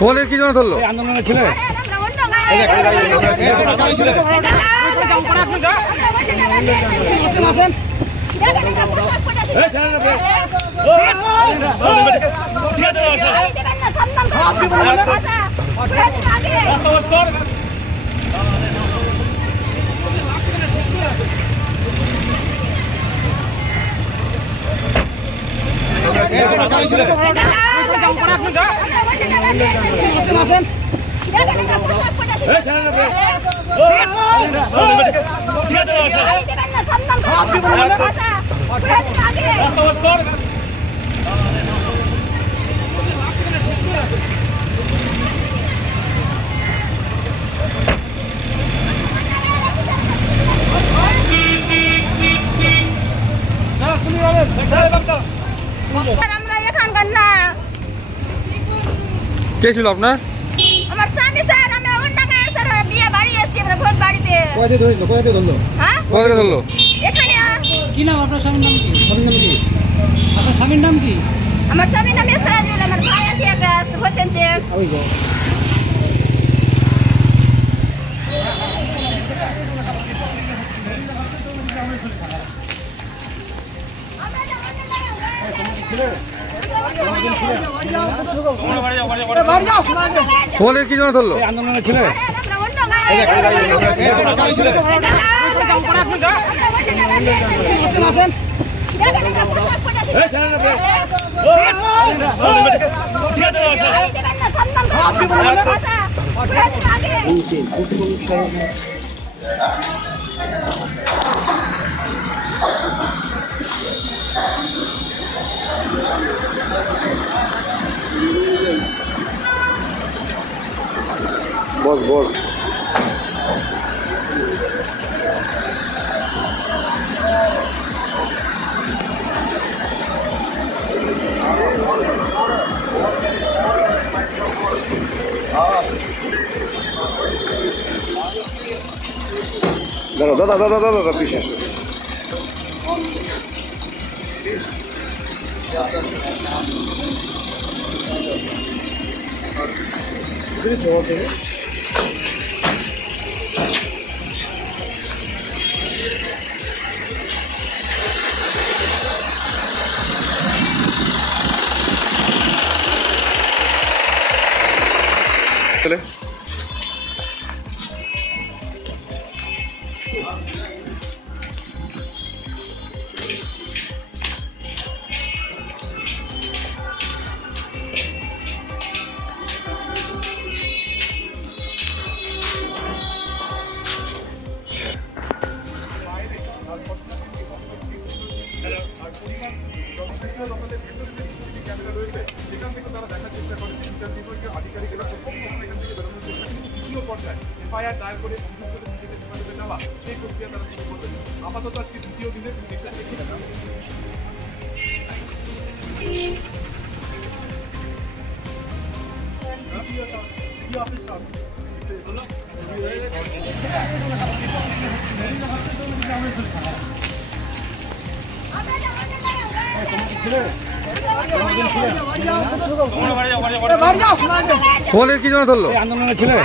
তোমাদের কি জন্য ধরলো? আন্দোলনের ছেলে আমরা এখানকার না। কে ছিল আপনার? আমার স্বামী স্যার, আমি অন্য গায়ের স্যার বিয়ে বাড়ি এসেছি, আমরা ভোজ বাড়িতে। কোথায় ধরলো? এখানে কি নাম আপনার স্বামীর নাম কি? আপনার স্বামীর নাম কি? আমার স্বামীর নাম এসরাজুল, আমার ভাই আছে একটা হোসেন শেখ। তোমাদের কি জন্য ধরলো? আন্দোলনের ছেলে আমরা অন্য গায়ের বস দাদা পিছিয়ে আসো। এফআইআর দায়ের করে অভিযুক্তদের নিজেদের হেফাজতে নেওয়া সেই প্রক্রিয়া তারা শুরু করবেন। আপাতত আজকে দ্বিতীয় দিনে তোমাদের কি জন্য ধরলো? আন্দোলনের ছেলে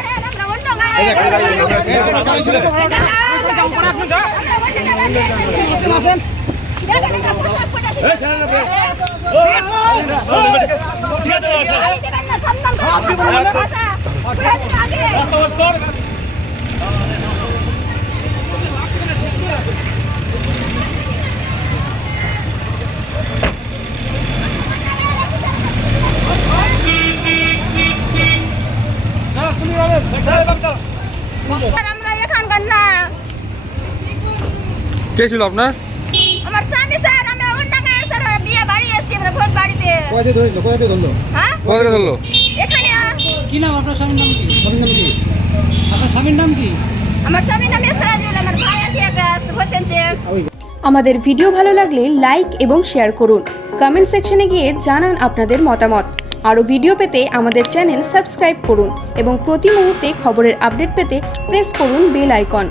আমরা এখানকার না। কে ছিল আপনার? আমার স্বামী স্যার, আমি অন্য গায়ের স্যার বিয়ে বাড়ি এসেছি, আমরা ভোজ বাড়িতে। কোথায় ধরলো? এখানে কি নাম আপনার স্বামীর নাম কি? আপনার স্বামীর নাম কি? আমার স্বামীর নাম এসরাজুল, আমার ভাই আছে একটা হোসেন শেখ। আমাদের ভিডিও ভালো লাগলে লাইক এবং শেয়ার করুন। কমেন্ট সেকশনে গিয়ে জানান আপনাদের মতামত। আরও ভিডিও পেতে আমাদের চ্যানেল সাবস্ক্রাইব করুন এবং প্রতি মুহূর্তে খবরের আপডেট পেতে প্রেস করুন বেল আইকন।